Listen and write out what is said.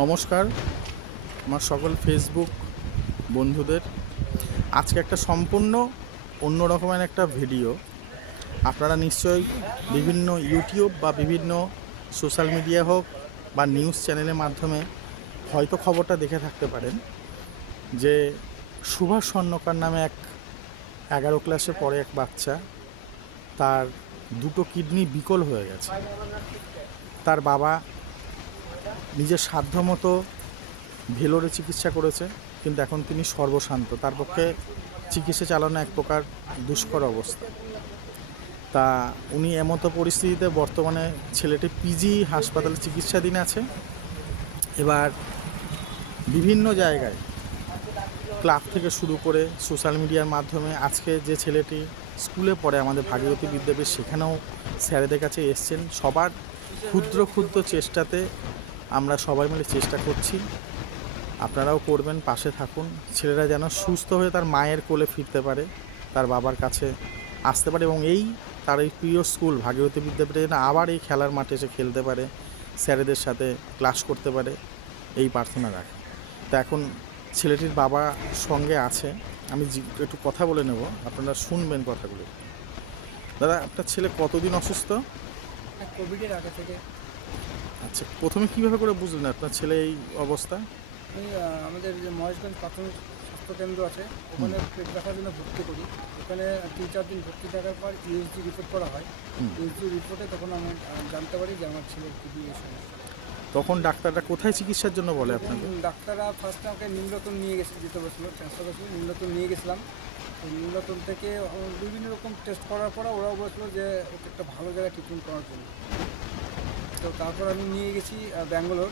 নমস্কার, আমার সকল ফেসবুক বন্ধুদের। আজকে একটা সম্পূর্ণ অন্য রকমের একটা ভিডিও আপনারা নিশ্চয়ই বিভিন্ন ইউটিউব বা বিভিন্ন সোশ্যাল মিডিয়া হোক বা নিউজ চ্যানেলের মাধ্যমে হয়তো খবরটা দেখে থাকতে পারেন যে সুভাষ স্বর্ণকার নামে এক এগারো ক্লাসে পড়ে এক বাচ্চা। তার দুটো কিডনি বিকল হয়ে গেছে। তার বাবা নিজের সাধ্যমতো ভেলোরে চিকিৎসা করেছে, কিন্তু এখন তিনি সর্বশান্ত। তার পক্ষে চিকিৎসা চালানো এক প্রকার দুষ্কর অবস্থা। তা উনি এমতো পরিস্থিতিতে বর্তমানে ছেলেটি পিজি হাসপাতালে চিকিৎসাধীন আছে। এবার বিভিন্ন জায়গায় ক্লাব থেকে শুরু করে সোশ্যাল মিডিয়ার মাধ্যমে আজকে যে ছেলেটি স্কুলে পড়ে, আমাদের ভাগীরথী বিদ্যাপীঠ, সেখানেও স্যারেদের কাছে এসছেন। সবার ক্ষুদ্র ক্ষুদ্র চেষ্টাতে আমরা সবাই মিলে চেষ্টা করছি। আপনারাও করবেন, পাশে থাকুন। ছেলেরা যেন সুস্থ হয়ে তার মায়ের কোলে ফিরতে পারে, তার বাবার কাছে আসতে পারে এবং এই তার এই প্রিয় স্কুল, ভাগীরথী বিদ্যাপীঠে যেন আবার এই খেলার মাঠে এসে খেলতে পারে, স্যারেদের সাথে ক্লাস করতে পারে, এই প্রার্থনা রাখি। তা এখন ছেলেটির বাবা সঙ্গে আছে। আমি একটু কথা বলে নেব। আপনারা শুনবেন কথাগুলো। দাদা, আপনার ছেলে কতদিন অসুস্থ? কোভিডের আগে থেকে। আচ্ছা প্রথমে কীভাবে করে বুঝলেন আপনার ছেলে এই অবস্থা? আমি আমাদের যে মহেশগঞ্জ প্রাথমিক স্বাস্থ্যকেন্দ্র আছে ওখানে পেট দেখার জন্য ভর্তি করি। ওখানে তিন চার দিন ভর্তি থাকার পর ইউএসজি রিপোর্ট করা হয়। ইউএসজি রিপোর্টে তখন আমি জানতে পারি যে আমার ছেলের কিডনি সমস্যা তখন ডাক্তাররা কোথায় চিকিৎসার জন্য বলে আপনাকে? ডাক্তাররা ফার্স্টে আমাকে নিম্নতন নিয়ে গেছে যেতে বলছিল ট্রান্সফার করেছিল নিম্নতন নিয়ে গেছিলাম। নিম্নতন থেকে বিভিন্ন রকম টেস্ট করার পর ওরাও বলেছিল যে ওকে একটা ভালো জায়গায় ট্রিটমেন্ট করার জন্য। তো তারপর আমি নিয়ে গেছি ব্যাঙ্গালোর।